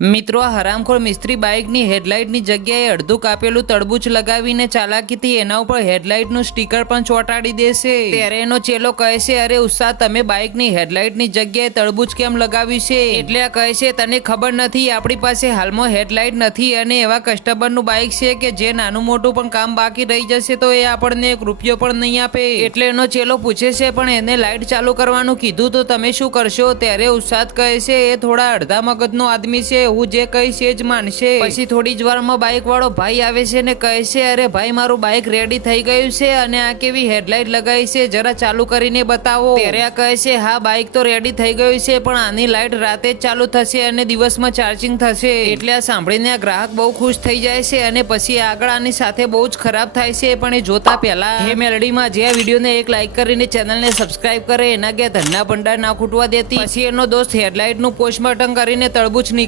મિત્રો, આ હરામખોર મિસ્ત્રી બાઇકની હેડલાઇટની જગ્યાએ અડધું કાપેલું તરબૂચ લગાવીને ચાલાકીથી એના ઉપર હેડલાઇટનું સ્ટીકર પણ ચોંટાડી દેશે। ત્યારે એનો ચેલો કહે છે, અરે ઉસ્તાદ, તમે બાઇકની હેડલાઇટની જગ્યાએ તરબૂચ કેમ લગાવ્યું છે? એટલે આ કહે છે, તને ખબર નથી, આપણી પાસે હાલમાં હેડલાઇટ નથી અને એવા કસ્ટમરનું બાઇક છે કે જે નાનું મોટું પણ કામ બાકી રહી જશે તો એ આપણને એક રૂપિયો પણ નહીં આપે। એટલે એનો ચેલો પૂછે છે, પણ એને લાઇટ ચાલુ કરવાનું કીધું તો તમે શું કરશો? ત્યારે ઉસ્તાદ કહે છે, એ થોડા અડધા મગજનો આદમી છે, હું જે કહીશ એ જ માનશે। પછી થોડી જ વારમાં બાઇક વાળો ભાઈ આવે છે ને કહે છે, અરે ભાઈ, મારું બાઇક રેડી થઈ ગયું છે અને આ કેવી હેડલાઇટ લગાવી છે, જરા ચાલુ કરીને બતાવો। ત્યારે આ કહે છે, હા, બાઇક તો રેડી થઈ ગયું છે, પણ આની લાઇટ રાતે જ ચાલુ થશે અને દિવસમાં ચાર્જિંગ થશે। એટલે આ સાંભળીને આ ગ્રાહક બહુ ખુશ થઈ જાય છે અને પછી આગળ આની સાથે બહુ જ ખરાબ થાય છે। પણ એ જોતા પહેલા હે મેલડીમાં જે આ વિડીયોને એક લાઇક કરીને ચેનલને સબસ્ક્રાઇબ કરે, એના ગયા ધનના ભંડાર ના ખૂટવા દેતી। પછી એનો દોસ્ત હેડલાઇટનું પોસ્ટમોર્ટમ કરીને તરબૂચ નીકાળી